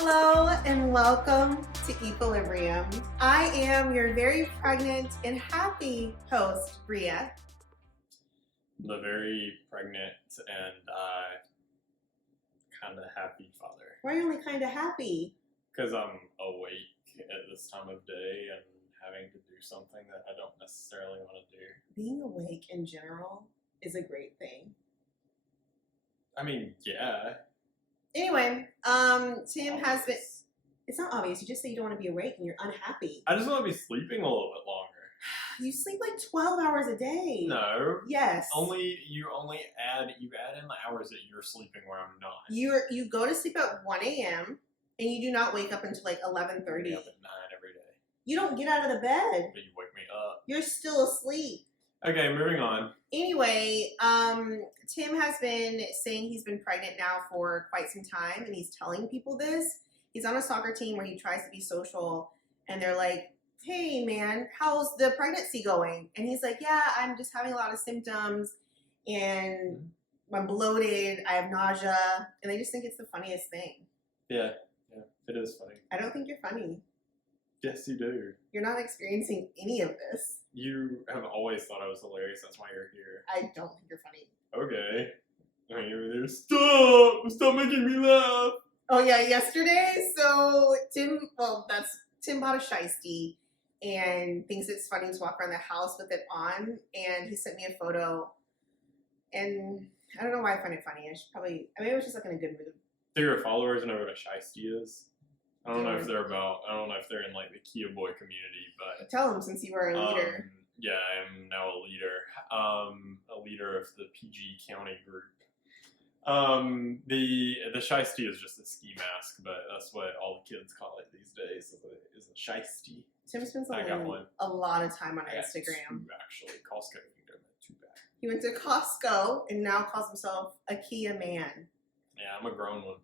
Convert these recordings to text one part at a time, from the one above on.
Hello and welcome to Equilibrium. I am your very pregnant and happy host, Bria. The very pregnant and kind of happy father. Why are you only kind of happy? Because I'm awake at this time of day and having to do something that I don't necessarily want to do. Being awake in general is a great thing. I mean, yeah. Anyway, Tim has been... It's not obvious. You just say you don't want to be awake and you're unhappy. I just want to be sleeping a little bit longer. You sleep like 12 hours a day. No. Yes. You add in the hours that you're sleeping where I'm not. You go to sleep at 1 a.m. and you do not wake up until like 11:30. I wake up at 9 every day. You don't get out of the bed. But you wake me up. You're still asleep. Okay, moving on. Anyway, Tim has been saying he's been pregnant now for quite some time, and he's telling people this. He's on a soccer team where he tries to be social, and they're like, hey, man, how's the pregnancy going? And he's like, yeah, I'm just having a lot of symptoms, and I'm bloated, I have nausea, and they just think it's the funniest thing. Yeah, it is funny. I don't think you're funny. Yes, you do. You're not experiencing any of this. You have always thought I was hilarious. That's why you're here. I don't think you're funny. Okay. I mean, you're there. Stop making me laugh. Oh yeah, yesterday. So Tim bought a shiesty and thinks it's funny to walk around the house with it on. And he sent me a photo. And I don't know why I find it funny. Maybe I was just like in a good mood. Do your followers know what a shiesty is? I don't know if they're in like the Kia Boy community, but tell them since you were a leader. Yeah, I am now a leader of the PG County group. The shiesty is just a ski mask, but that's what all the kids call it these days. Is a shiesty. Tim spends a lot of time on Instagram. Actually, Costco can go too bad. He went to Costco and now calls himself a Kia man. Yeah, I'm a grown one.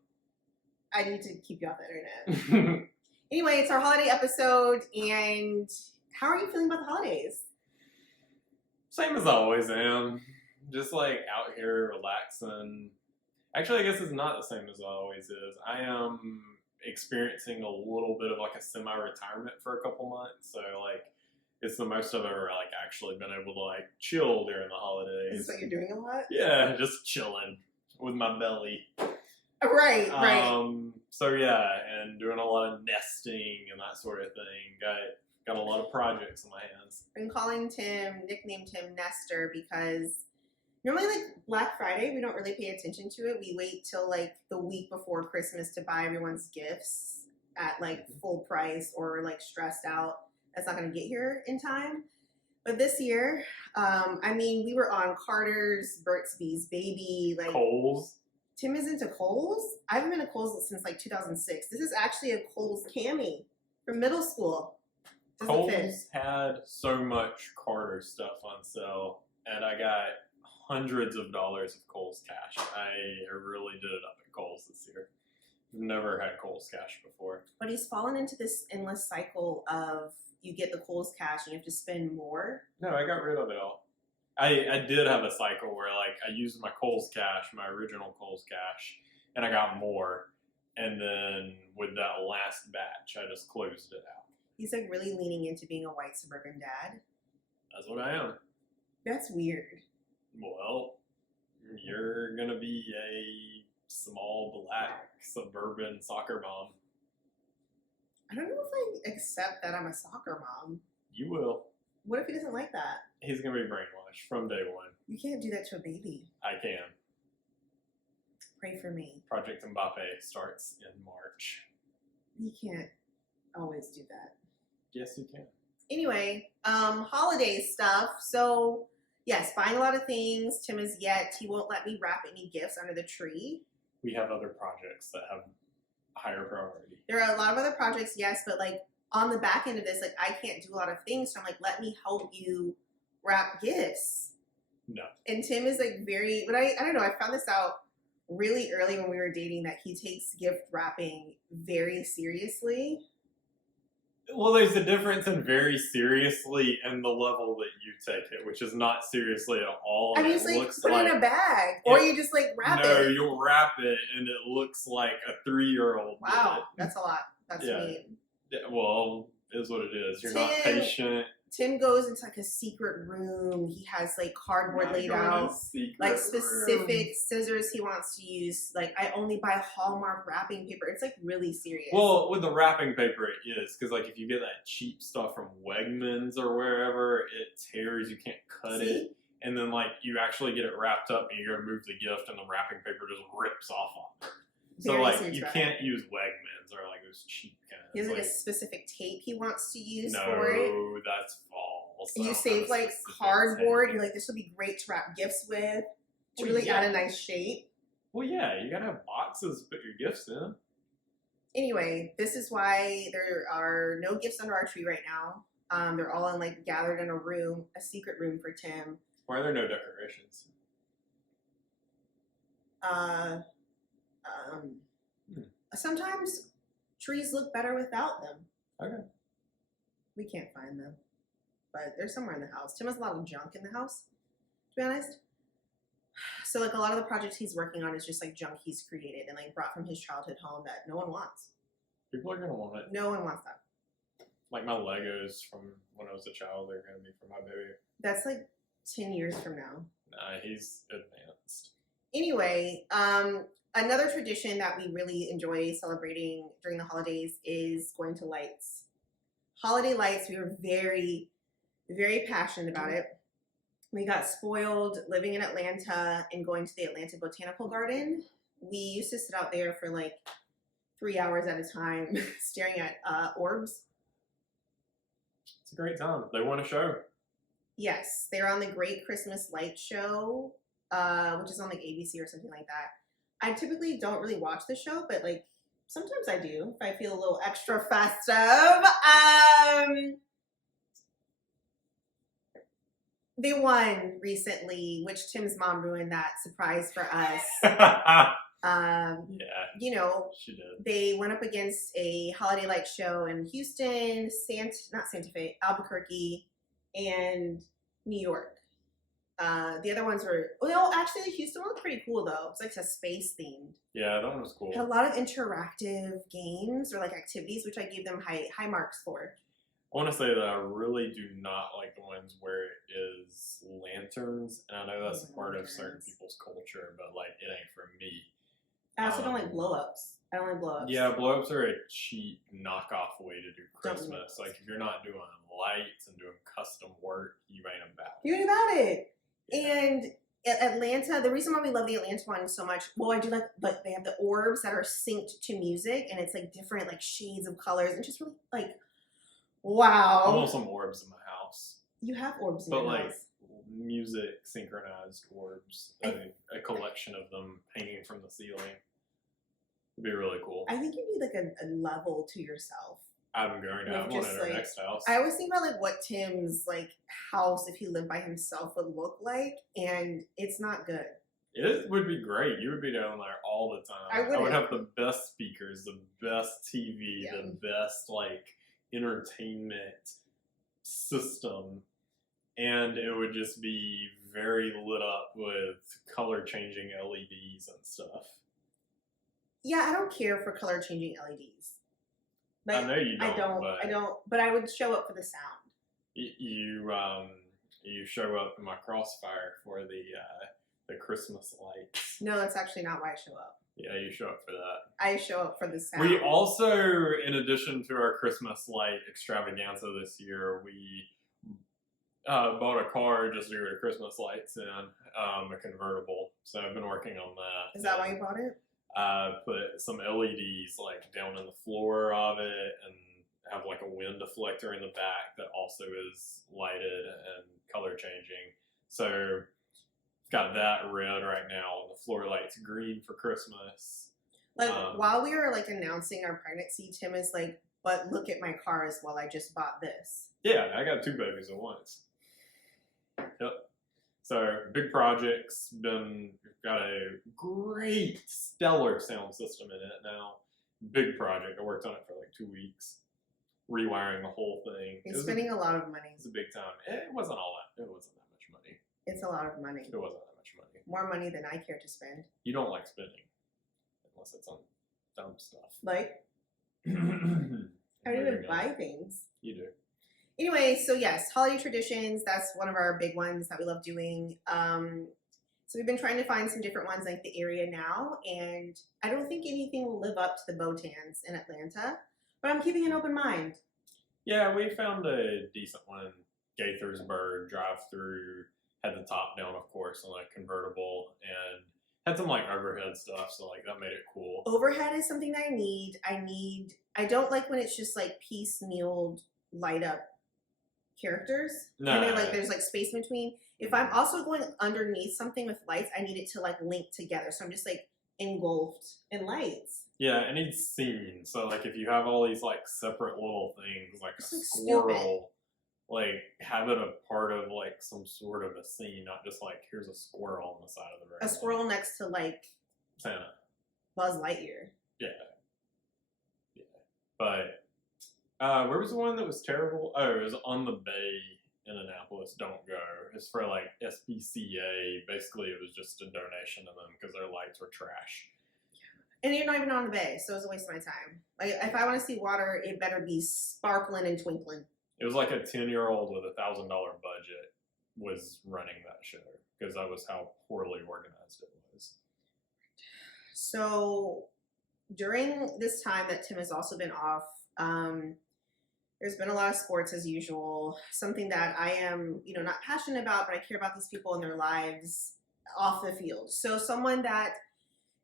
I need to keep you off the internet. Anyway, it's our holiday episode, and how are you feeling about the holidays? Same as I always am. Just like out here relaxing. Actually, I guess it's not the same as it always is. I am experiencing a little bit of like a semi-retirement for a couple months, so like it's the most I've ever like actually been able to like chill during the holidays. Is this what you're doing a lot? Yeah, just chilling with my belly. Right. So yeah, and doing a lot of nesting and that sort of thing. Got a lot of projects in my hands. Been nicknamed him Nestor because normally like Black Friday, we don't really pay attention to it. We wait till like the week before Christmas to buy everyone's gifts at like full price or like stressed out. That's not going to get here in time. But this year, we were on Carter's, Burt's Bees Baby, like Kohl's. Tim is into Kohl's. I haven't been to Kohl's since like 2006. This is actually a Kohl's cami from middle school. Kohl's had so much Carter stuff on sale, and I got hundreds of dollars of Kohl's cash. I really did it up at Kohl's this year. Never had Kohl's cash before. But he's fallen into this endless cycle of you get the Kohl's cash and you have to spend more. No, I got rid of it all. I did have a cycle where like I used my Kohl's cash, my original Kohl's cash, and I got more. And then with that last batch, I just closed it out. He's like really leaning into being a white suburban dad. That's what I am. That's weird. Well, you're gonna be a small black suburban soccer mom. I don't know if I accept that I'm a soccer mom. You will. What if he doesn't like that? He's gonna be brainwashed from day one. You can't do that to a baby. I can. Pray for me. Project Mbappe starts in March. You can't always do that. Yes, you can. Anyway, holiday stuff. So, yes, buying a lot of things. Tim he won't let me wrap any gifts under the tree. We have other projects that have higher priority. There are a lot of other projects, yes, but like on the back end of this, like I can't do a lot of things. So I'm like, let me help you wrap gifts. No. And Tim is like but I don't know, I found this out really early when we were dating that he takes gift wrapping very seriously. Well, there's a difference in very seriously and the level that you take it, which is not seriously at all. I mean, It it's like looks put like it in a bag, or you just like wrap no, it. you'll wrap it, and it looks like a 3-year-old. Wow, that's a lot. That's Yeah. mean. Yeah, well, it is what it is. You're not patient. Tim goes into like a secret room. He has like cardboard laid out, like specific scissors he wants to use. Like, I only buy Hallmark wrapping paper. It's like really serious. Well, with the wrapping paper, it is because like if you get that cheap stuff from Wegmans or wherever, it tears. You can't cut it, and then like you actually get it wrapped up, and you're gonna move the gift, and the wrapping paper just rips off of it. So like you can't use Wegmans or like those cheap kind of. He has like a specific tape he wants to use for it. No, that's false. You save like cardboard. You're like, this would be great to wrap gifts with to really add a nice shape. Well, yeah, you gotta have boxes to put your gifts in. Anyway, this is why there are no gifts under our tree right now. They're all gathered in a room, a secret room for Tim. Why are there no decorations? Sometimes trees look better without them. Okay. We can't find them, but they're somewhere in the house. Tim has a lot of junk in the house, to be honest. So like a lot of the projects he's working on is just like junk he's created and like brought from his childhood home that no one wants. People are gonna want it. No one wants that. Like my Legos from when I was a child, they're gonna be for my baby. That's like 10 years from now. Nah, he's advanced. Anyway, another tradition that we really enjoy celebrating during the holidays is going to lights. Holiday lights, we were very, very passionate about it. We got spoiled living in Atlanta and going to the Atlanta Botanical Garden. We used to sit out there for like 3 hours at a time staring at orbs. It's a great time. They want a show. Yes, they're on the Great Christmas Light Show, which is on like ABC or something like that. I typically don't really watch the show, but like sometimes I do if I feel a little extra festive. They won recently, which Tim's mom ruined that surprise for us. Yeah, you know, she did. They went up against a holiday light show in Houston, not Santa Fe, Albuquerque, and New York. The other ones were, well, actually the Houston one was pretty cool though. It's like a space themed. Yeah, that one was cool. Had a lot of interactive games or like activities, which I gave them high marks for. I want to say that I really do not like the ones where it is lanterns, and I know that's a part of certain people's culture, but like it ain't for me. I also don't like blow-ups. I don't like blow-ups. Yeah, blow-ups are a cheap knockoff way to do Christmas. Like if you're not doing lights and doing custom work, you ain't about it. You ain't about it. Yeah. And Atlanta, the reason why we love the Atlanta one so much, well, I do like, but they have the orbs that are synced to music, and it's like different like shades of colors, and just really like, wow. I want some orbs in my house. You have orbs in but your like house. music synchronized orbs, a collection of them hanging from the ceiling. It'd be really cool. I think you need like a level to yourself. I'm going to have one at our next house. I always think about like what Tim's like house, if he lived by himself, would look like, and it's not good. It would be great. You would be down there all the time. I would have the best speakers, the best TV, the best like entertainment system, and it would just be very lit up with color changing LEDs and stuff. Yeah, I don't care for color changing LEDs. But I know you don't. I don't. But I would show up for the sound. You show up in my crossfire for the Christmas lights. No, that's actually not why I show up. Yeah, you show up for that. I show up for the sound. We also, in addition to our Christmas light extravaganza this year, we bought a car just to go to Christmas lights in, a convertible. So I've been working on that. Is that why you bought it? Put some LEDs like down in the floor of it, and have like a wind deflector in the back that also is lighted and color changing. So got that red right now, and the floor light's green for Christmas. Like while we were like announcing our pregnancy, Tim is like, "But look at my car as well. I just bought this." Yeah, I got 2 babies at once. Yep. So big projects. We've got a great, stellar sound system in it now. Big project. I worked on it for like 2 weeks. rewiring the whole thing. He's spending a lot of money. It was a big time. It wasn't all that. It wasn't that much money. It's a lot of money. It wasn't that much money. More money than I care to spend. You don't like spending unless it's on dumb stuff. Like, I don't even buy things. You do. Anyway, so yes, holiday traditions. That's one of our big ones that we love doing. So we've been trying to find some different ones like the area now, and I don't think anything will live up to the Botans in Atlanta, but I'm keeping an open mind. Yeah, we found a decent one. Gaithersburg drive-through, had the top down, of course, and like convertible, and had some like overhead stuff, so like that made it cool. Overhead is something that I need. I don't like when it's just like piecemealed light up characters. No. And then like there's like space in between. If I'm also going underneath something with lights, I need it to like link together. So I'm just like engulfed in lights. Yeah, it needs scenes. So like if you have all these like separate little things, like It's a like squirrel, like have it a part of like some sort of a scene, not just like here's a squirrel on the side of the road. A squirrel next to like Santa. Buzz Lightyear. Yeah. But where was the one that was terrible? Oh, it was on the bay in Annapolis. Don't go. It's for like SPCA. Basically, it was just a donation to them because their lights were trash. And you're not even on the bay, so it's a waste of my time. Like if I want to see water, it better be sparkling and twinkling. It was like a 10-year-old with $1,000 budget was running that show because that was how poorly organized it was. So during this time that Tim has also been off, there's been a lot of sports as usual, something that I am, not passionate about, but I care about these people and their lives off the field. So someone that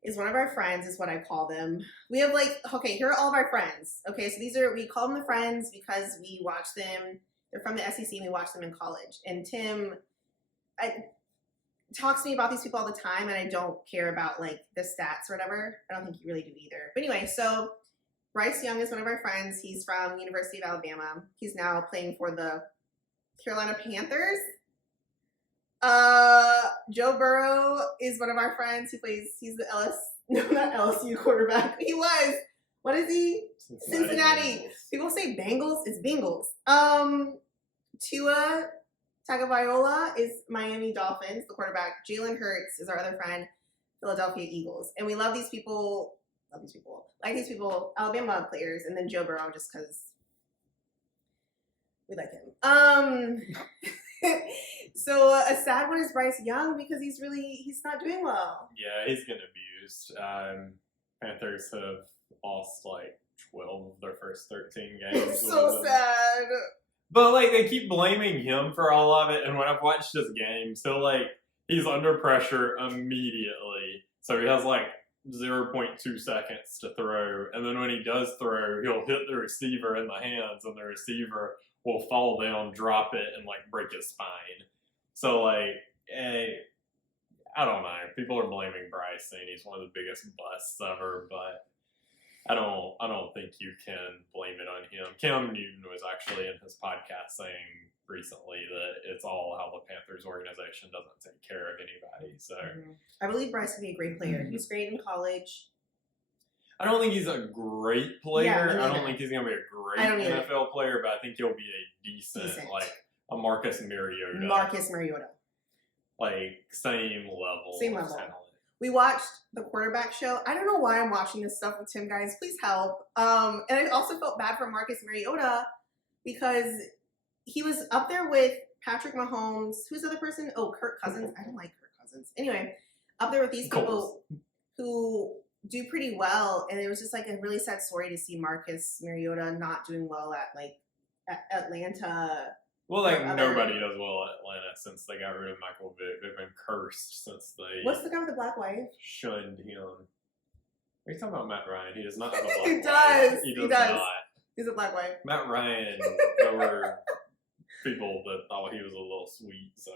is one of our friends is what I call them. We have here are all of our friends. Okay, so we call them the friends because we watch them. They're from the SEC and we watch them in college. And Tim talks to me about these people all the time, and I don't care about like the stats or whatever. I don't think you really do either. But anyway, so Bryce Young is one of our friends. He's from University of Alabama. He's now playing for the Carolina Panthers. Joe Burrow is one of our friends. He's the not LSU quarterback. He was. What is he? Cincinnati. People say Bengals. It's Bengals. Tua Tagovailoa is Miami Dolphins, the quarterback. Jalen Hurts is our other friend, Philadelphia Eagles. And we love these people. Like these people, Alabama players, and then Joe Burrow just because we like him. So a sad one is Bryce Young because he's not doing well. Yeah, he's getting abused. Panthers have lost like 12 of their first 13 games. It's so sad. But like they keep blaming him for all of it, and when I've watched his game, so like he's under pressure immediately. So he has like 0.2 seconds to throw, and then when he does throw, he'll hit the receiver in the hands, and the receiver will fall down, drop it, and like break his spine. So like, I don't know. People are blaming Bryce, saying he's one of the biggest busts ever, but I don't think you can blame it on him. Cam Newton was actually in his podcast saying recently that it's all how the Panthers organization doesn't take care of anybody. So I believe Bryce would be a great player. He's great in college. I don't think he's a great player. Yeah, I don't think he's going to be a great NFL player, but I think he'll be a decent. Like a Marcus Mariota. Like same level. Talent. We watched the quarterback show. I don't know why I'm watching this stuff with Tim, guys. Please help. And I also felt bad for Marcus Mariota because he was up there with Patrick Mahomes. Who's the other person? Oh, Kirk Cousins. I don't like Kirk Cousins. Anyway, up there with these people who do pretty well. And it was just like a really sad story to see Marcus Mariota not doing well at Atlanta. Well, like nobody does well at Atlanta since they got rid of Michael Vick. They've been cursed since they. What's the guy with the black wife? Shunned him. Are you talking about Matt Ryan? He does not have a black wife. He does not. He's a black wife. Matt Ryan. There were people that thought he was a little sweet, so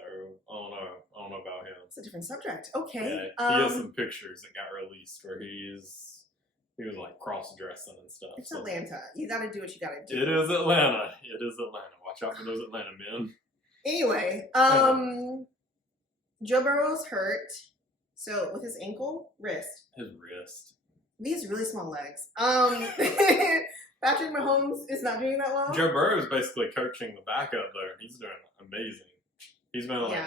I don't know about him. It's a different subject. Okay. Yeah, he has some pictures that got released where he was like cross-dressing and stuff. It's Atlanta. You got to do what you got to do. It is Atlanta. Watch out for those Atlanta men. Anyway, Joe Burrow's hurt. So with his ankle, wrist. His wrist. He has really small legs. Patrick Mahomes is not doing that well. Joe Burrow is basically coaching the backup there. He's doing amazing. He's been like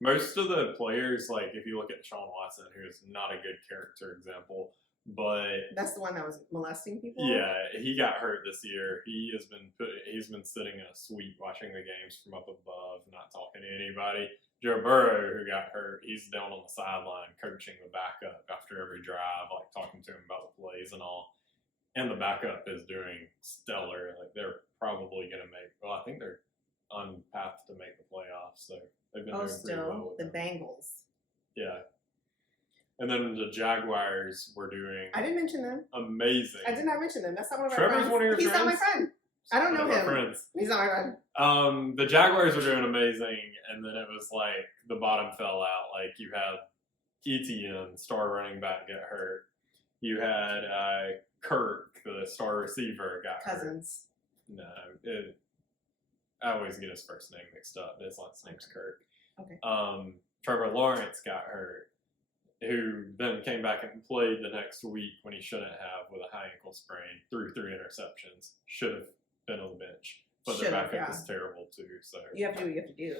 most of the players. Like if you look at Deshaun Watson, who's not a good character example, but that's the one that was molesting people. Yeah, he got hurt this year. He's been sitting in a suite watching the games from up above, not talking to anybody. Joe Burrow, who got hurt, he's down on the sideline coaching the backup after every drive, like talking to him about the plays and all. And the backup is doing stellar. Like they're probably going to make. Well, I think they're on path to make the playoffs. So they've been doing pretty well. The Bengals. Yeah. And then the Jaguars were doing. I didn't mention them. Amazing. I did not mention them. That's not one of our Trevor's friends. One of your He's friends? not my friend. I don't know him. Friends. He's not my friend. The Jaguars were doing amazing, and then it was like the bottom fell out. Like you had ETN, star running back, get hurt. You had Kirk, the star receiver, got Cousins. hurt. No, I always get his first name mixed up. His last name's Kirk. Okay. Trevor Lawrence got hurt, who then came back and played the next week when he shouldn't have with a high ankle sprain, threw 3 interceptions. Should have been on the bench. But their backup is terrible too. So you have to do what you have to do.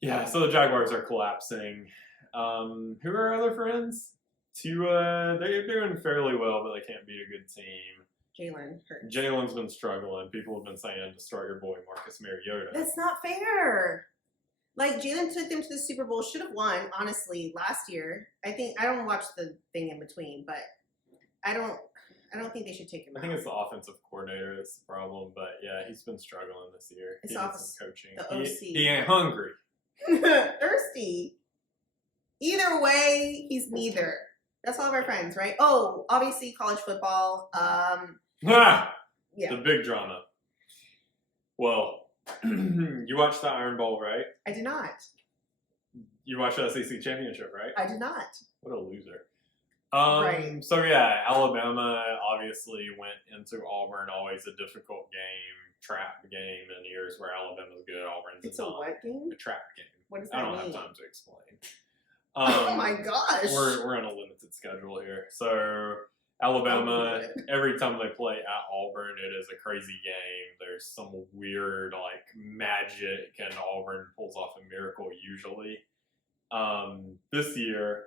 Yeah, so the Jaguars are collapsing. Who are our other friends? They're doing fairly well, but they can't beat a good team. Jalen hurts. Jalen's been struggling. People have been saying to start your boy Marcus Mariota. That's not fair. Like Jalen took them to the Super Bowl, should have won, honestly, last year. I don't watch the thing in between, but I don't think they should take him out. I think it's the offensive coordinator that's the problem, but yeah, he's been struggling this year. It's he needs some coaching. The OC. He ain't hungry. Thirsty. Either way, he's neither. That's all of our friends, right? Oh, obviously college football. Yeah. The big drama. Well, you watched the Iron Bowl, right? I did not. You watched the SEC Championship, right? I did not. What a loser. Right. So yeah, Alabama obviously went into Auburn, always a difficult game, trap game in years where Alabama's good, Auburn's it's not. It's a what game? A trap game. What does that mean? I don't have time to explain. Oh my gosh. We're on a limited schedule here. So Alabama, every time they play at Auburn, it is a crazy game. There's some weird like magic, and Auburn pulls off a miracle usually. This year,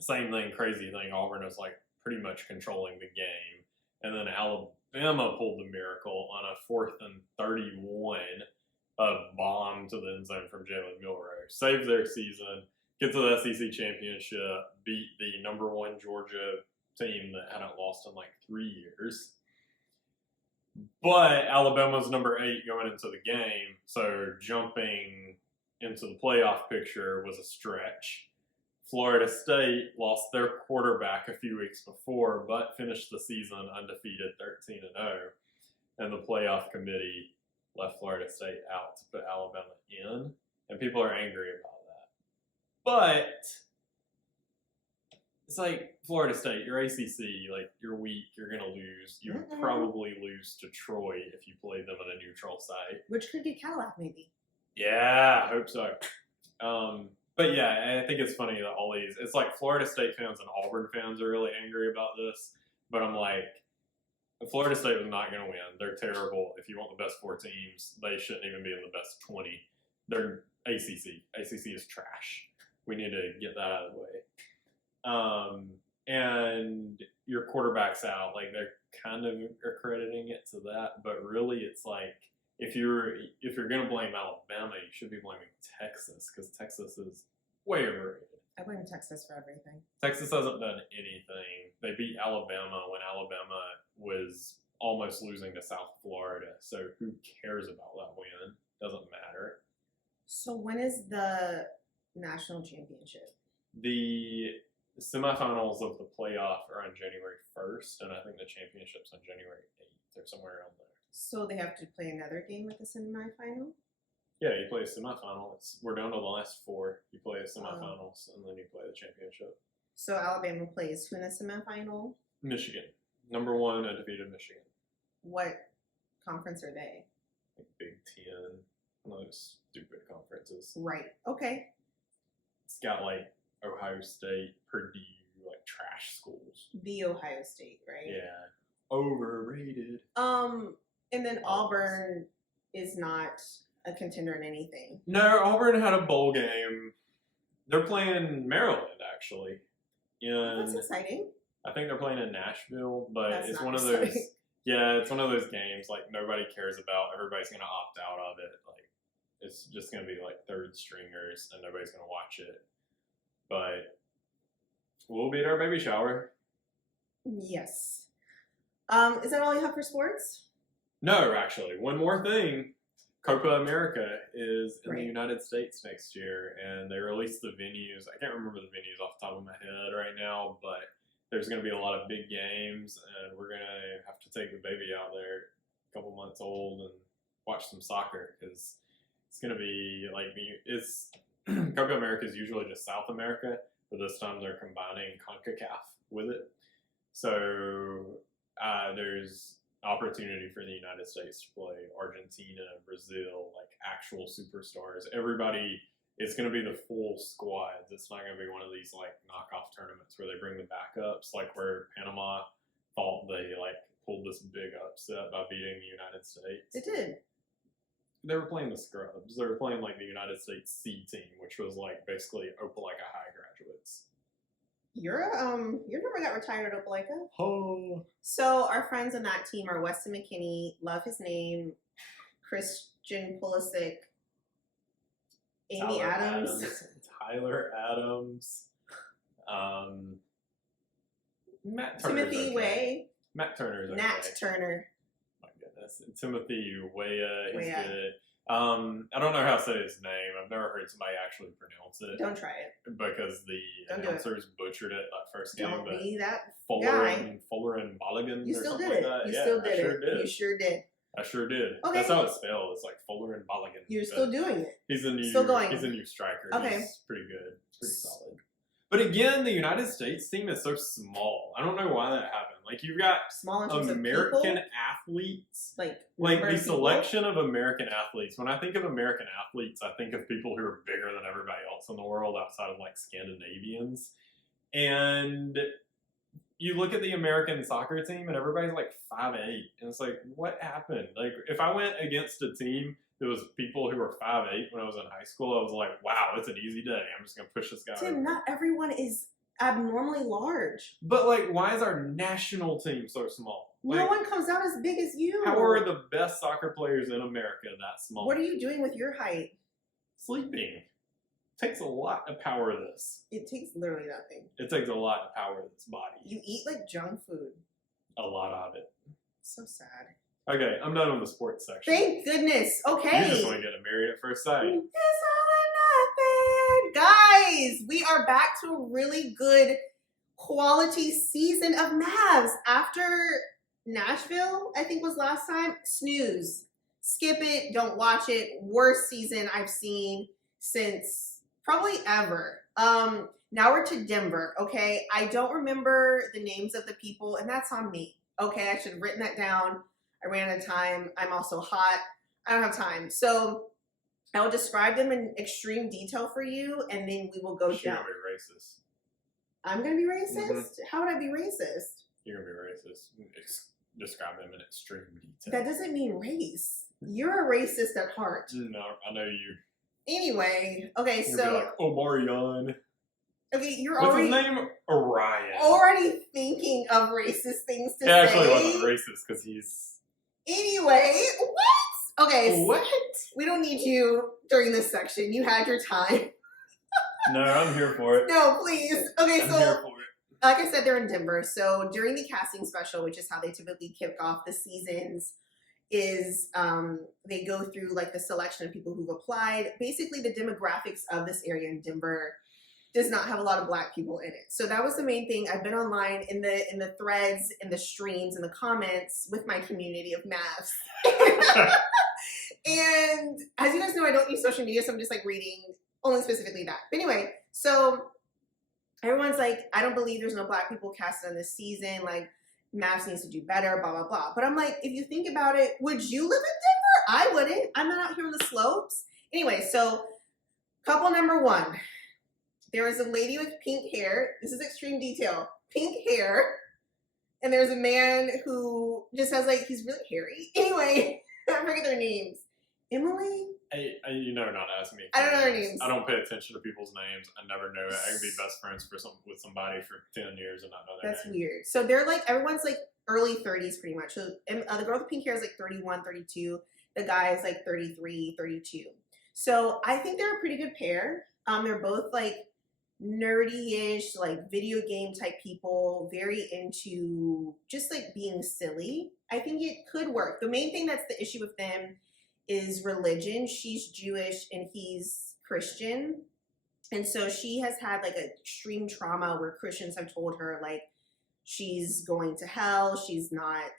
same thing, crazy thing. Auburn was like pretty much controlling the game, and then Alabama pulled the miracle on a 4th and 31, a bomb to the end zone from Jalen Milroe, saved their season, get to the SEC championship, beat the number 1 Georgia team that hadn't lost in like 3 years. But Alabama's number 8 going into the game, so jumping into the playoff picture was a stretch. Florida State lost their quarterback a few weeks before, but finished the season undefeated 13-0. And the playoff committee left Florida State out to put Alabama in. And people are angry about that. But it's like Florida State, you're ACC, like you're weak, you're going to lose. You would probably lose to Troy if you played them on a neutral site. Which could get Cadillac, maybe. Yeah, I hope so. But yeah, I think it's funny that all these, it's like Florida State fans and Auburn fans are really angry about this. But I'm like, Florida State was not going to win. They're terrible. If you want the best 4 teams, they shouldn't even be in the best 20. They're ACC. ACC is trash. We need to get that out of the way. And your quarterback's out. Like they're kind of accrediting it to that, but really it's like if you're gonna blame Alabama, you should be blaming Texas because Texas is way overrated. I blame Texas for everything. Texas hasn't done anything. They beat Alabama when Alabama was almost losing to South Florida. So who cares about that win? Doesn't matter. So when is the national championship? The semifinals of the playoff are on January 1st, and I think the championship's on January 8th or somewhere around there. So they have to play another game at the semifinal? Yeah, you play a semifinal. We're down to the last 4. You play a semifinals, and then you play the championship. So Alabama plays who in the semifinal? Michigan. Number 1 undefeated Michigan. What conference are they? Like Big Ten. One of those stupid conferences. Right. Okay. It's got like Ohio State, Purdue, like trash schools. The Ohio State, right? Yeah. Overrated. And then Auburn is not a contender in anything. No, Auburn had a bowl game. They're playing Maryland, actually. That's exciting. I think they're playing in Nashville, but That's it's not one of exciting. those. Yeah, it's one of those games like nobody cares about. Everybody's gonna opt out of it. Like it's just gonna be like third stringers, and nobody's gonna watch it. But we'll be at our baby shower. Yes. Is that all you have for sports? No, actually, one more thing. Copa America is in the Right. United States next year, and they released the venues. I can't remember the venues off the top of my head right now, but there's going to be a lot of big games, and we're going to have to take the baby out there, a couple months old, and watch some soccer because it's going to be like it's Copa America is usually just South America, but this time they're combining CONCACAF with it. So there's opportunity for the United States to play Argentina, Brazil, like actual superstars. Everybody, it's going to be the full squads. It's not going to be one of these like knockoff tournaments where they bring the backups, like where Panama thought they like pulled this big upset by beating the United States. It did. They were playing the scrubs. They were playing like the United States C team, which was like basically Opelika High graduates. Your number got retired at Opelika. Oh. So our friends on that team are Weston McKinney, love his name, Christian Pulisic, Amy Adams. Tyler Adams, Matt Turner's Timothy okay. Way, Matt Turner's okay. Nat Turner. My goodness, and Timothy Weah, he's Weah. good. I don't know how to say his name. I've never heard somebody actually pronounce it. Don't try it. Because the Don't do announcers butchered it that first game. Don't but be that Fuller guy. and Mulligan. You or still something did it. like that. You Yeah, still I did sure it. did. You sure did. I sure did. Okay. That's how it's spelled. It's like Fuller and Mulligan. You're But still doing it. He's a new. Still going. He's a new striker. Okay. He's pretty good. Pretty solid. But again, the United States team is so small. I don't know why that happened. Like you've got Small in terms American of people, athletes. like Like number the of people. selection of American athletes. When I think of American athletes, I think of people who are bigger than everybody else in the world outside of like Scandinavians. And you look at the American soccer team and everybody's like 5'8", and it's like, what happened? Like if I went against a team that was people who were 5'8" when I was in high school, I was like, wow, it's an easy day. I'm just gonna push this guy Tim, over. not everyone is abnormally large. But like, why is our national team so small? Like, No one comes out as big as you. how are the best soccer players in America that small? What are you doing with your height? Sleeping. Takes a lot to power this. It takes literally nothing. It takes a lot to power this body. You eat like junk food. A lot of it. So sad. Okay, I'm done with the sports section. Thank goodness. Okay. You just want to get married at first sight. It's all or nothing. Guys, we are back to a really good quality season of MAFS. After Nashville, I think was last time, snooze. Skip it, don't watch it. Worst season I've seen since probably ever. Now we're to Denver, okay? I don't remember the names of the people, and that's on me. Okay, I should have written that down. I ran out of time. I'm also hot. I don't have time. So I will describe them in extreme detail for you, and then we will go You're down. gonna be racist. I'm going to be racist? How would I be racist? You're gonna be racist. Describe them in extreme detail. That doesn't mean race. You're a racist at heart. No, I know you. Anyway, okay, You're so gonna be like Omarion. okay, you're What's already his name? Orion. already thinking of racist things to He actually say. wasn't racist because he's. Anyway, what? Okay, What? we don't need you during this section. You had your time. No, I'm here for it. No, please. Okay, I'm so here for it. like I said, they're in Denver. So during the casting special, which is how they typically kick off the seasons, is they go through like the selection of people who've applied. Basically, the demographics of this area in Denver does not have a lot of Black people in it. So that was the main thing. I've been online in the threads, in the streams, in the comments with my community of MAFS. And as you guys know, I don't use social media, so I'm just like reading only specifically that. But anyway, so everyone's like, I don't believe there's no Black people casted on this season. Like, MAFS needs to do better, blah, blah, blah. But I'm like, if you think about it, would you live in Denver? I wouldn't. I'm not out here on the slopes. Anyway, so couple number one. There was a lady with pink hair. This is extreme detail. Pink hair. and there's a man who just has like he's really hairy. Anyway, I forget their names. Emily. You know, not asking me. I don't know their names. I don't pay attention to people's names. I never know it. I can be best friends with somebody for 10 years and not know their That's name. weird. So they're like everyone's like early 30s pretty much. So the girl with the pink hair is like 31, 32. The guy is like 33, 32. So I think they're a pretty good pair. They're both like nerdy-ish, like video game type people, very into just like being silly. I think it could work. The main thing that's the issue with them is religion. She's Jewish and he's Christian. And so she has had like an extreme trauma where Christians have told her like she's going to hell. She's not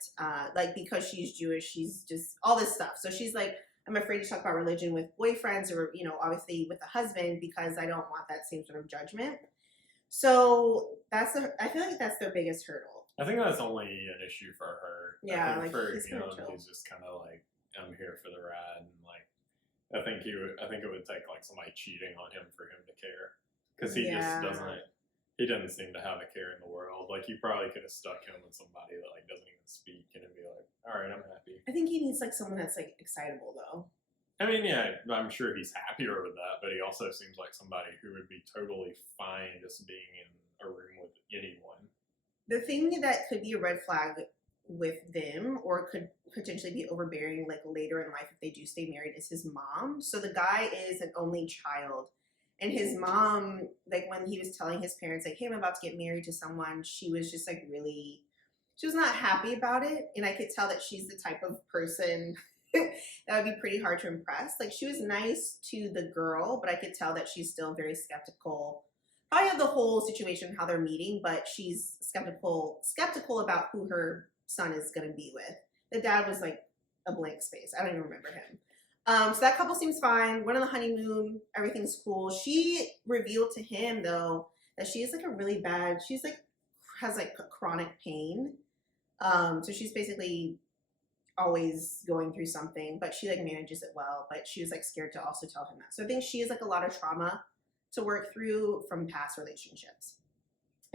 like because she's Jewish, she's just all this stuff. So she's like, I'm afraid to talk about religion with boyfriends or, you know, obviously with a husband because I don't want that same sort of judgment. So I feel like that's their biggest hurdle. I think that's only an issue for her. Yeah, I think like for he's him, chill. he's just kind of like, I'm here for the ride, and like, I think it would take like somebody cheating on him for him to care, because he just doesn't. He doesn't seem to have a care in the world. Like you probably could have stuck him with somebody that like doesn't even speak, and it'd be like, all right, I'm happy. I think he needs like someone that's like excitable though. I mean, yeah, I'm sure he's happier with that, but he also seems like somebody who would be totally fine just being in a room with anyone. The thing that could be a red flag with them or could potentially be overbearing like later in life if they do stay married is his mom. So the guy is an only child, and his mom, like when he was telling his parents like, hey, I'm about to get married to someone, she was just like really, she was not happy about it. And I could tell that she's the type of person that would be pretty hard to impress. Like she was nice to the girl, but I could tell that she's still very skeptical probably of the whole situation, how they're meeting, but she's skeptical about who her son is going to be with. The dad was like a blank space. I don't even remember him. So that couple seems fine. Went on the honeymoon. Everything's cool. She revealed to him though that she is like a really bad. She's like has like chronic pain. So she's basically always going through something, but she like manages it well. But she was like scared to also tell him that. So I think she has like a lot of trauma to work through from past relationships.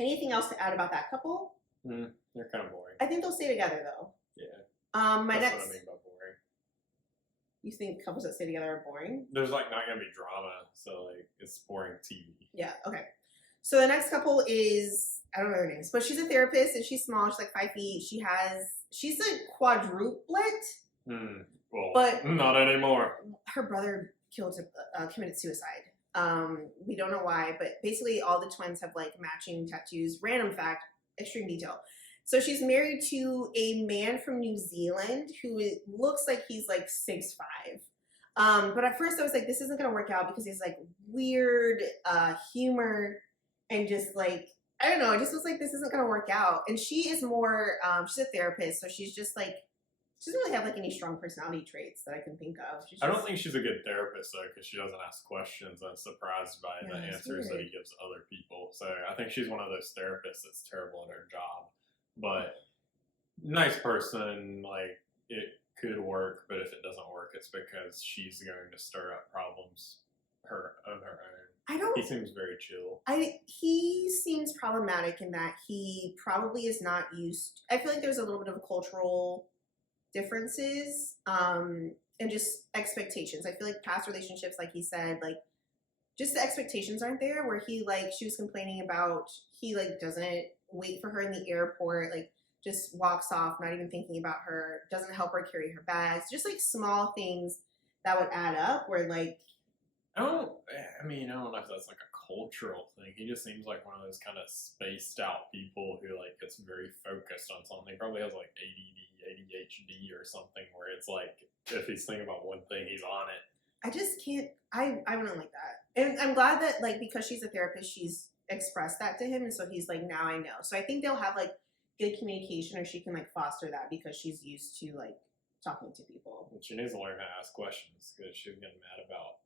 Anything else to add about that couple? They're kind of boring. I think they'll stay together though. Yeah. That's what I mean by boring. You think couples that stay together are boring? There's like not gonna be drama, so like it's boring TV. Yeah. Okay. So the next couple is, I don't know their names, but she's a therapist and she's small. She's like 5 feet. She's a quadruplet. Well, but not anymore. Her brother committed suicide. We don't know why, but basically all the twins have like matching tattoos. Random fact, extreme detail. So she's married to a man from New Zealand who looks like he's like 6'5". But at first I was like, this isn't gonna work out because he's like weird humor and just like, I don't know, I just was like, this isn't gonna work out. And she is more, she's a therapist, so she's just like, she doesn't really have like any strong personality traits that I can think of. I don't think she's a good therapist though, because she doesn't ask questions and is surprised by the answers that he gives other people. So I think she's one of those therapists that's terrible at her job. But nice person, like it could work, but if it doesn't work, it's because she's going to stir up problems on her own. He seems very chill. He seems problematic in that he probably is not used. I feel like there's a little bit of a cultural differences and just expectations. I feel like past relationships, like he said, like just the expectations aren't there, where he like, she was complaining about he like doesn't wait for her in the airport, like just walks off not even thinking about her, doesn't help her carry her bags, just like small things that would add up where like I don't know if that's like a cultural thing. He just seems like one of those kind of spaced out people who like gets very focused on something. He probably has like ADHD or something where it's like if he's thinking about one thing, he's on it. I just can't. I don't like that. And I'm glad that like because she's a therapist, she's expressed that to him, and so he's like, now I know. So I think they'll have like good communication, or she can like foster that because she's used to like talking to people. She needs to learn how to ask questions because she's getting mad about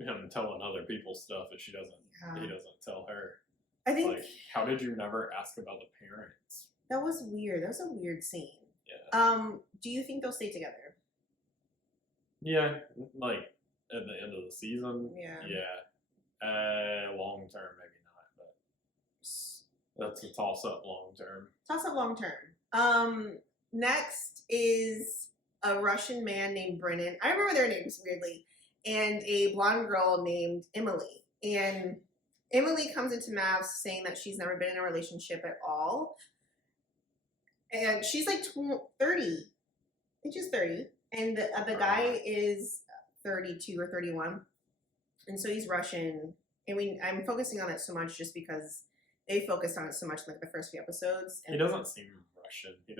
him telling other people stuff that he doesn't tell her. I think like, how did you never ask about the parents? That was weird. That was a weird scene. Yeah. Do you think they'll stay together? Yeah, like at the end of the season. Yeah. Yeah. Long term, maybe not, but That's a toss-up long term. Toss-up long term. Next is a Russian man named Brennan. I remember their names weirdly. And a blonde girl named Emily. And Emily comes into MAFS saying that she's never been in a relationship at all. And she's like 30. I think she's 30. And the guy is 32 or 31. And so he's Russian. And I'm focusing on it so much just because they focused on it so much in like the first few episodes. He doesn't seem Russian. He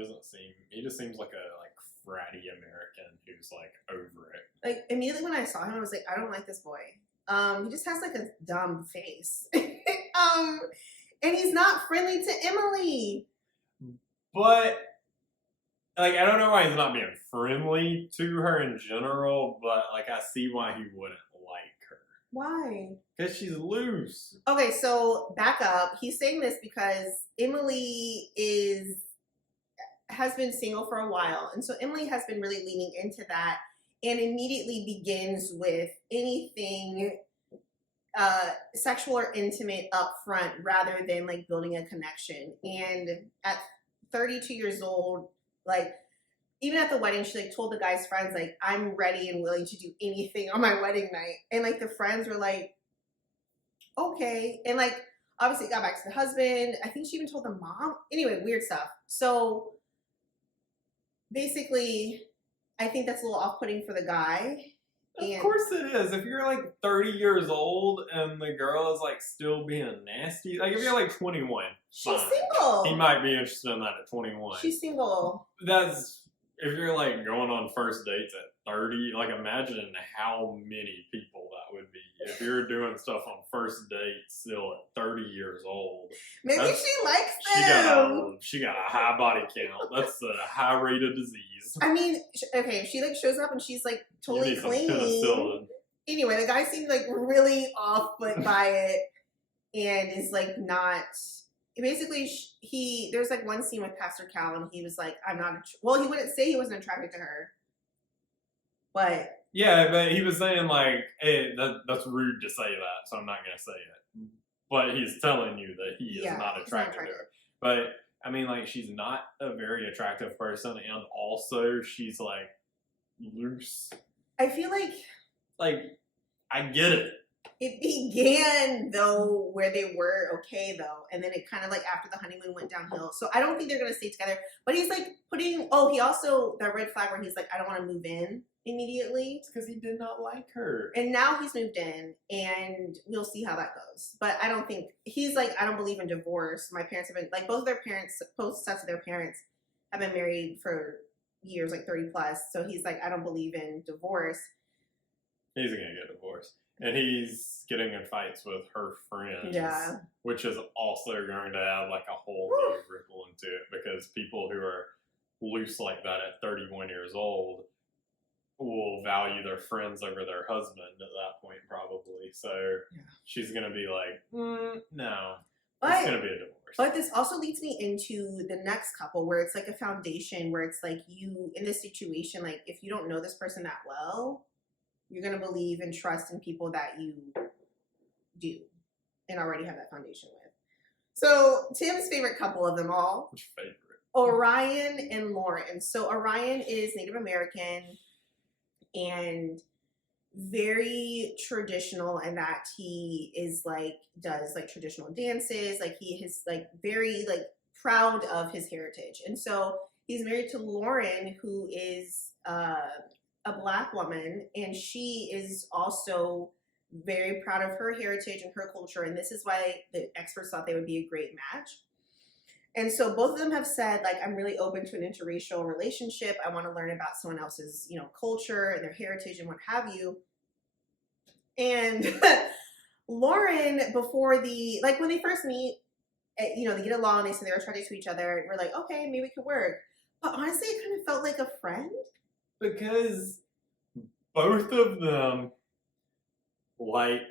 just seems like a fratty American who's like over it. Like immediately when I saw him, I was like, I don't like this boy. He just has like a dumb face. And he's not friendly to Emily. But like I don't know why he's not being friendly to her in general, but like I see why he wouldn't like her. Why? Because she's loose. Okay, so back up. He's saying this because Emily has been single for a while, and so Emily has been really leaning into that, and immediately begins with anything sexual or intimate up front rather than like building a connection. And at 32 years old, like even at the wedding, she like told the guy's friends like, I'm ready and willing to do anything on my wedding night. And like the friends were like, okay. And like obviously it got back to the husband. I think she even told the mom. Anyway, weird stuff. So basically I think that's a little off-putting for the guy. Of course it is. If you're like 30 years old and the girl is like still being nasty, like if you're like 21, she's fine. single. He might be interested in that at 21. She's single. That's if you're like going on first dates at 30. Like imagine how many people that would be if you're doing stuff on first dates still at 30 years old. Maybe she likes them. She got a high body count. That's a high rate of disease. I mean, okay, if she like shows up and she's like totally clean. Anyway, the guy seemed like really off put by it and is like not. Basically, there's like one scene with Pastor Cal and he was like, I'm not. Well, he wouldn't say he wasn't attracted to her, but yeah, but he was saying like, hey, that's rude to say that, so I'm not gonna say it. But he's telling you that he is not attracted to her. But I mean, like, she's not a very attractive person, and also she's like loose. I feel like I get it. It began though where they were okay though, and then it kind of like after the honeymoon went downhill. So I don't think they're gonna stay together. But he's like putting. Oh, he also that red flag where he's like, I don't want to move in immediately. It's because he did not like her. And now he's moved in, and we'll see how that goes. But I don't think he's like, I don't believe in divorce. My parents have been like both sets of their parents have been married for years, like 30 plus. So he's like, I don't believe in divorce. He's gonna get divorced. And he's getting in fights with her friends, which is also going to add like a whole new ripple into it because people who are loose like that at 31 years old will value their friends over their husband at that point probably. So she's going to be like, no, it's going to be a divorce. But this also leads me into the next couple where it's like a foundation where it's like you, in this situation, like if you don't know this person that well, you're going to believe and trust in people that you do and already have that foundation with. So Tim's favorite couple of them all. Which favorite? Orion and Lauren. So Orion is Native American and very traditional in that he is like, does like traditional dances. Like he is like very like proud of his heritage. And so he's married to Lauren, who is, a Black woman, and she is also very proud of her heritage and her culture, and this is why the experts thought they would be a great match. And so both of them have said, like, I'm really open to an interracial relationship. I want to learn about someone else's, culture and their heritage and what have you. And Lauren, before when they first meet, they get along, they say they were attracted to each other, and we're like, okay, maybe it could work. But honestly, it kind of felt like a friend. Because both of them like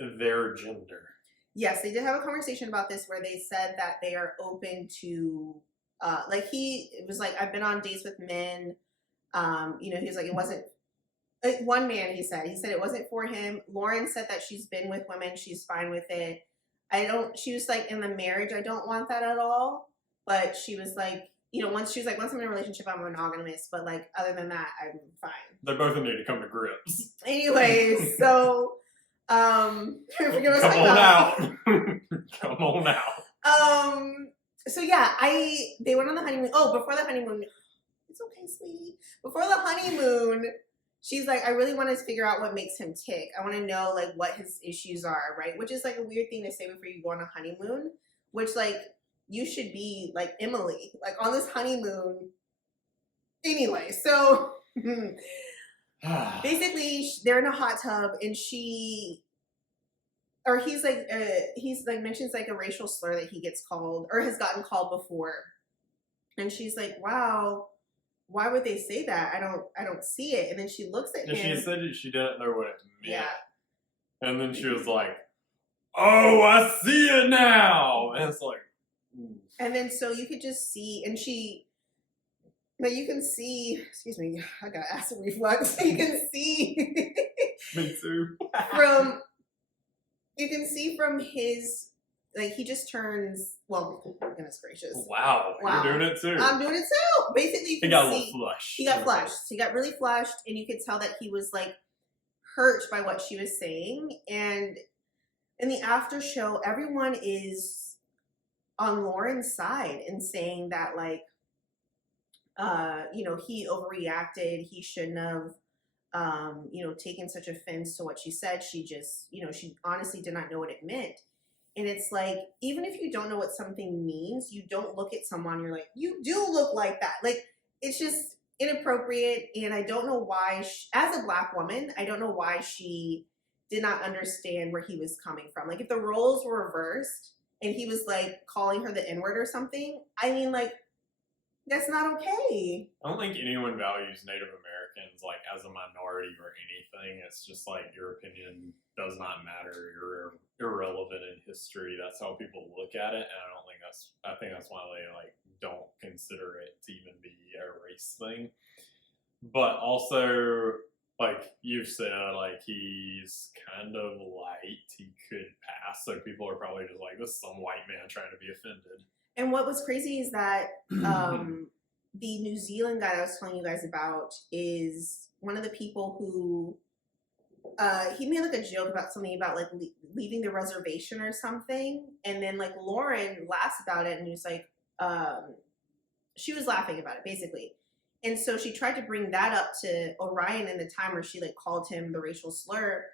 their gender. Yes, they did have a conversation about this where they said that they are open to, it was like, I've been on dates with men. He was like, it wasn't, one man he said it wasn't for him. Lauren said that she's been with women. She's fine with it. she was like, in the marriage, I don't want that at all. But she was like, once I'm in a relationship, I'm monogamous. But like, other than that, I'm fine. They both need to come to grips. Anyways, so, Come on out. Come on out. So yeah, they went on the honeymoon. Oh, before the honeymoon, it's okay, sweetie. Before the honeymoon, she's like, I really want to figure out what makes him tick. I want to know like what his issues are, right? Which is like a weird thing to say before you go on a honeymoon, which like you should be like Emily, like on this honeymoon. Anyway, so basically they're in a hot tub and he's like mentions like a racial slur that he gets called or has gotten called before. And she's like, wow, why would they say that? I don't see it. And then she looks at him. She said that she didn't know what it meant. Yeah. And then she was like, oh, I see it now. And it's like, ooh. And then so you could just see, you can see, excuse me, I got acid reflux. You can see. Me too. You can see from his, like, he just turns, well, goodness gracious. Wow. You're doing it too. I'm doing it too. Basically, you can he got see, a little flushed. He got flushed. He got really flushed, and you could tell that he was, like, hurt by what she was saying. And in the after show, everyone is on Lauren's side and saying that, like, he overreacted. He shouldn't have, taken such offense to what she said. She just, she honestly did not know what it meant. And it's like, even if you don't know what something means, you don't look at someone, you're like, you do look like that. Like, it's just inappropriate. And I don't know why, as a Black woman, I don't know why she did not understand where he was coming from. Like, if the roles were reversed and he was like calling her the N-word or something, I mean, like, that's not okay. I don't think anyone values Native Americans like as a minority or anything. It's just like your opinion does not matter. You're irrelevant in history. That's how people look at it, and I think that's why they like don't consider it to even be a race thing. But also, like you've said, like he's kind of light. He could pass, so people are probably just like, this is some white man trying to be offended. And what was crazy is that the New Zealand guy that I was telling you guys about is one of the people who he made like a joke about something about like leaving the reservation or something, and then like Lauren laughs about it and was like, she was laughing about it basically, and so she tried to bring that up to Orion in the time where she like called him the racial slur,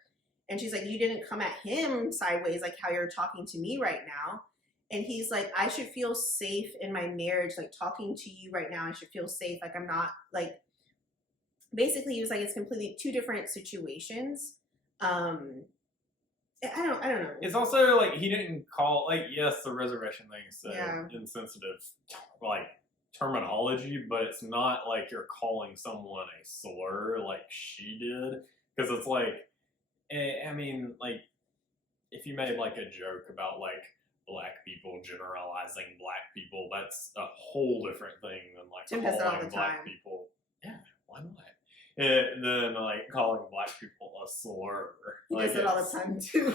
and she's like, you didn't come at him sideways like how you're talking to me right now. And he's like, I should feel safe in my marriage, like talking to you right now. I should feel safe. Like I'm not like, basically he was like, it's completely two different situations. I don't know. It's also like, he didn't call, like, yes, the reservation thing is insensitive, like terminology, but it's not like you're calling someone a slur like she did. Cause it's like, I mean, like if you made like a joke about like, Black people generalizing Black people, that's a whole different thing than like calling Black people. Yeah, why not? Then like calling Black people a slur. He does it all the time too.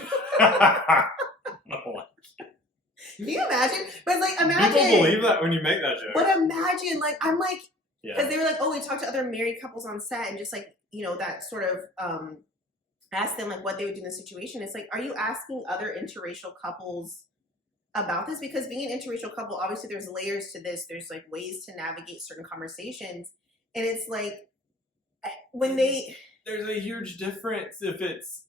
Can you imagine? But it's like, imagine. People believe that when you make that joke. But imagine, like, I'm like, because they were like, oh, we talked to other married couples on set and just like, that sort of asked them like what they would do in the situation. It's like, are you asking other interracial couples about this? Because being an interracial couple, obviously there's layers to this. There's like ways to navigate certain conversations. And it's like, there's a huge difference if it's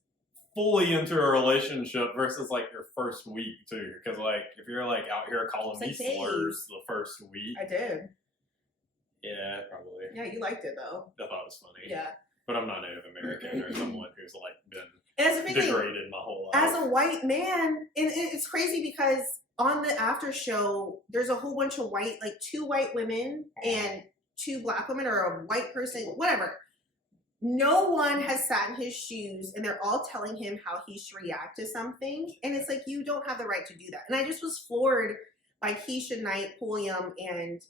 fully into a relationship versus like your first week too. Because like if you're like out here calling me slurs the first week. I did. Yeah, probably. Yeah, you liked it though. I thought it was funny. Yeah. But I'm not Native American or someone who's like been degraded my whole life. As a white man, and it's crazy because on the after show, there's a whole bunch of white, like 2 white women and 2 Black women or a white person, whatever. No one has sat in his shoes and they're all telling him how he should react to something. And it's like, you don't have the right to do that. And I just was floored by Keisha Knight, Pulliam, and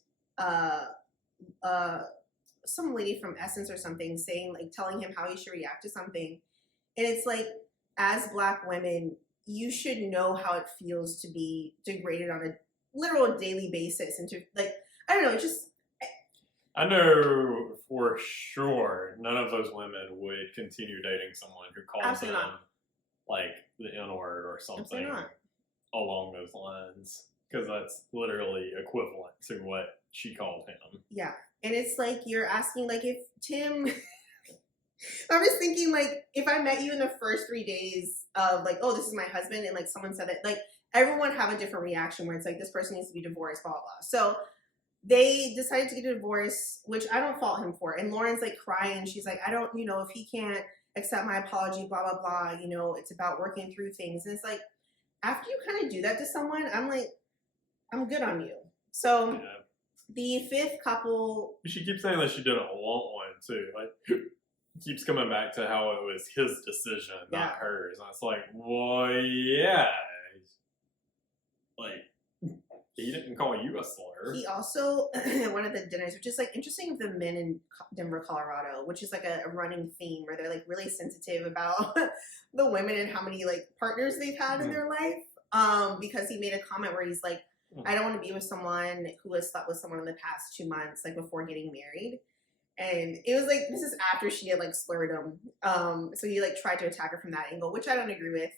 some lady from Essence or something saying, like, telling him how he should react to something. And it's like, as Black women, you should know how it feels to be degraded on a literal daily basis, and to like, I don't know, it just. I know for sure none of those women would continue dating someone who calls Absolutely them not. like the N word or something Absolutely not. along those lines, because that's literally equivalent to what she called him. Yeah, and it's like you're asking, like, if Tim. I was thinking, like, if I met you in the first 3 days of like, oh, this is my husband, and like someone said it, like everyone have a different reaction where it's like this person needs to be divorced, blah blah blah. So they decided to get a divorce, which I don't fault him for. And Lauren's like crying. She's like, I don't, if he can't accept my apology, blah, blah, blah, it's about working through things. And it's like, after you kind of do that to someone, I'm like, I'm good on you. So Yeah. the fifth couple. She keeps saying that she didn't want one too. Like, keeps coming back to how it was his decision, not hers. And it's like, well, yeah. Like, he didn't call you a slur. He also, at one of the dinners, which is like interesting of the men in Denver, Colorado, which is like a running theme where they're like really sensitive about the women and how many like partners they've had in their life. Because he made a comment where he's like, I don't want to be with someone who has slept with someone in the past 2 months, like before getting married. And it was like, this is after she had like slurred him. So he like tried to attack her from that angle, which I don't agree with.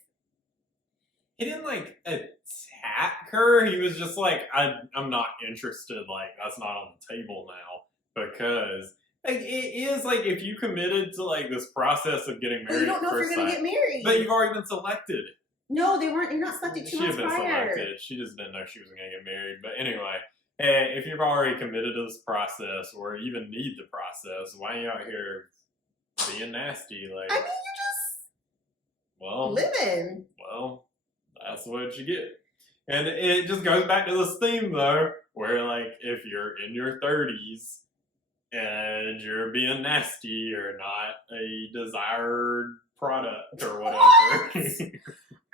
He didn't like attack her. He was just like, I'm not interested. Like, that's not on the table now, because like it is like if you committed to like this process of getting married, well, you don't know if you're gonna get married, but you've already been selected. No, they weren't. You're not selected 2 months prior. She had been selected. She just didn't know she was gonna get married. But anyway, if you've already committed to this process or even need the process, why are you out here being nasty? Like, I mean, you're well, living. Well, that's what you get. And it just goes back to this theme, though, where, like, if you're in your 30s and you're being nasty, you're not a desired product or whatever. What?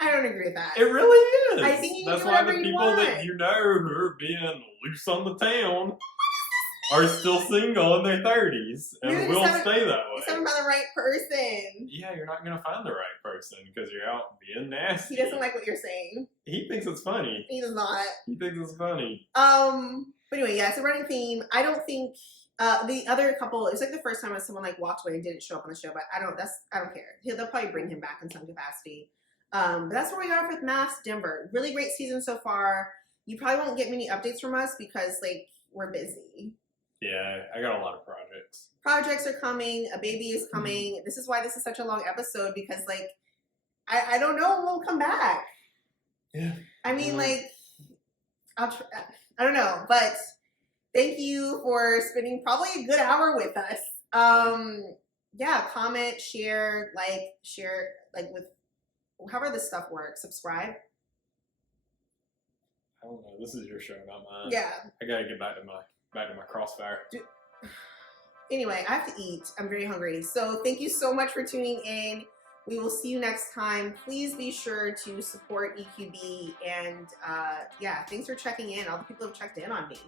I don't agree with that. It really is. I think you can That's do why whatever the you people want. that you know who are being loose on the town are still single in their 30s and will stay that way. You're talking about the right person. Yeah, you're not going to find the right person because you're out being nasty. He doesn't like what you're saying. He thinks it's funny. He does not. He thinks it's funny. But anyway, yeah, it's a running theme. I don't think the other couple, it's like the first time someone like walked away and didn't show up on the show, but I don't care. They'll probably bring him back in some capacity. But that's where we are with MAFS Denver. Really great season so far. You probably won't get many updates from us because like we're busy. Yeah, I got a lot of projects. Projects are coming. A baby is coming. This is why this is such a long episode, because like I don't know when we'll come back. Yeah. I mean, like I don't know, but thank you for spending probably a good hour with us. Yeah, comment, share like with however this stuff works. Subscribe. I don't know. This is your show, not mine. Yeah. I gotta get back to my crossfire. Anyway, I have to eat. I'm very hungry. So thank you so much for tuning in. We will see you next time. Please be sure to support EQB. And yeah, thanks for checking in. All the people who have checked in on me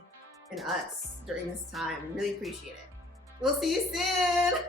and us during this time. Really appreciate it. We'll see you soon.